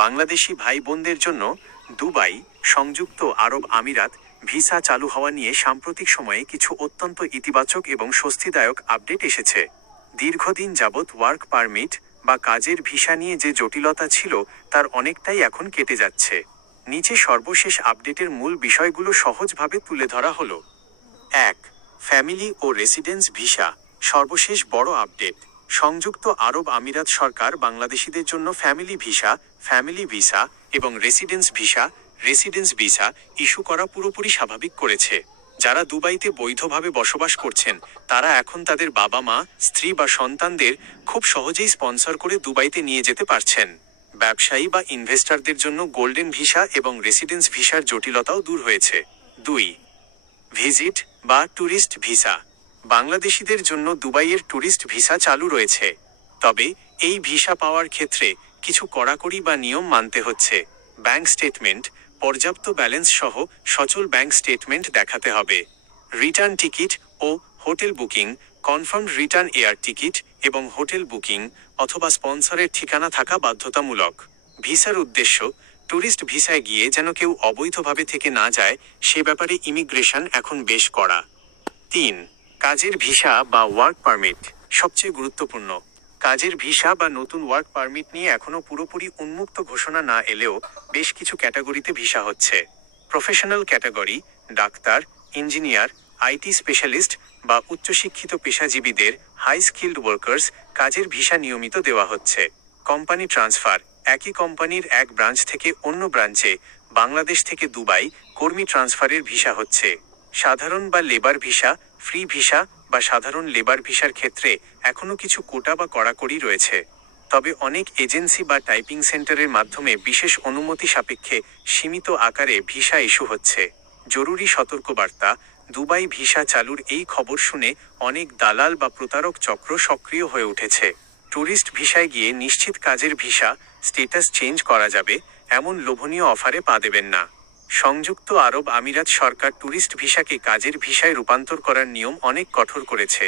বাংলাদেশি ভাই বোনদের জন্য দুবাই, সংযুক্ত আরব আমিরাত ভিসা চালু হওয়া নিয়ে সাম্প্রতিক সময়ে কিছু অত্যন্ত ইতিবাচক এবং স্বস্তিদায়ক আপডেট এসেছে। দীর্ঘদিন যাবৎ ওয়ার্ক পারমিট বা কাজের ভিসা নিয়ে যে জটিলতা ছিল তার অনেকটাই এখন কেটে যাচ্ছে। নিচে সর্বশেষ আপডেটের মূল বিষয়গুলো সহজভাবে তুলে ধরা হলো। 1. ফ্যামিলি ও রেসিডেন্স ভিসা। সর্বশেষ বড় আপডেট। সংযুক্ত আরব আমিরাত সরকার বাংলাদেশিদের জন্য ফ্যামিলি ভিসা এবং রেসিডেন্স ভিসা ইস্যু করা পুরোপুরি স্বাভাবিক করেছে। যারা দুবাইতে বৈধভাবে বসবাস করছেন তারা এখন তাদের বাবা মা, স্ত্রী বা সন্তানদের খুব সহজেই স্পন্সর করে দুবাইতে নিয়ে যেতে পারছেন। ব্যবসায়ী বা ইনভেস্টরদের জন্য গোল্ডেন ভিসা এবং রেসিডেন্স ভিসার জটিলতাও দূর হয়েছে। 2. ভিজিট বা ট্যুরিস্ট ভিসা। বাংলাদেশিদের জন্য দুবাইয়ের ট্যুরিস্ট ভিসা চালু রয়েছে। তবে এই ভিসা পাওয়ার ক্ষেত্রে কিছু কড়াকড়ি বা নিয়ম মানতে হচ্ছে। ব্যাংক স্টেটমেন্ট, পর্যাপ্ত ব্যালেন্স সহ সচল ব্যাংক স্টেটমেন্ট দেখাতে হবে। রিটার্ন টিকিট ও hotel booking, confirmed return air ticket এবং হোটেল বুকিং অথবা স্পন্সরের ঠিকানা থাকা বাধ্যতামূলক। ভিসার উদ্দেশ্য, ট্যুরিস্ট ভিসায় গিয়ে যেন কেউ অবৈধভাবে থেকে না যায় সে ব্যাপারে ইমিগ্রেশন এখন বেশ কড়া। 3. কাজের ভিসা বা ওয়ার্ক পারমিট। সবচেয়ে গুরুত্বপূর্ণ, কাজের ভিসা বা নতুন ওয়ার্ক পারমিট নিয়ে এখনও পুরোপুরি উন্মুক্ত ঘোষণা না এলেও বেশ কিছু ক্যাটাগরিতে ভিসা হচ্ছে। Professional category, doctor, engineer, IT specialist বা উচ্চশিক্ষিত পেশাজীবীদের হাই স্কিল্ড ওয়ার্কার্স কাজের ভিসা নিয়মিত দেওয়া হচ্ছে। কোম্পানি ট্রান্সফার, একই কোম্পানির এক ব্রাঞ্চ থেকে অন্য ব্রাঞ্চে বাংলাদেশ থেকে দুবাই কর্মী ট্রান্সফারের ভিসা হচ্ছে। সাধারণ বা লেবার ভিসা, ফ্রি ভিসা বা সাধারণ লেবার ভিসার ক্ষেত্রে এখনও কিছু কোটা বা কড়াকড়ি রয়েছে। তবে অনেক এজেন্সি বা টাইপিং সেন্টারের মাধ্যমে বিশেষ অনুমতি সাপেক্ষে সীমিত আকারে ভিসা ইস্যু হচ্ছে। জরুরি সতর্কবার্তা, দুবাই ভিসা চালুর এই খবর শুনে অনেক দালাল বা প্রতারক চক্র সক্রিয় হয়ে উঠেছে। ট্যুরিস্ট ভিসায় গিয়ে নিশ্চিত কাজের ভিসা স্টেটাস চেঞ্জ করা যাবে এমন লোভনীয় অফারে পা দেবেন না। সংযুক্ত আরব আমিরাত সরকার ট্যুরিস্ট ভিসাকে কাজের ভিসায় রূপান্তর করার নিয়ম অনেক কঠোর করেছে।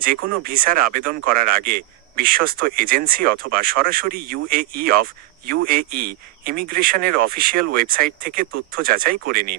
যে কোনো ভিসার আবেদন করার আগে বিশ্বস্ত এজেন্সি অথবা সরাসরি ইউএই ইমিগ্রেশনের অফিসিয়াল ওয়েবসাইট থেকে তথ্য যাচাই করে নিন।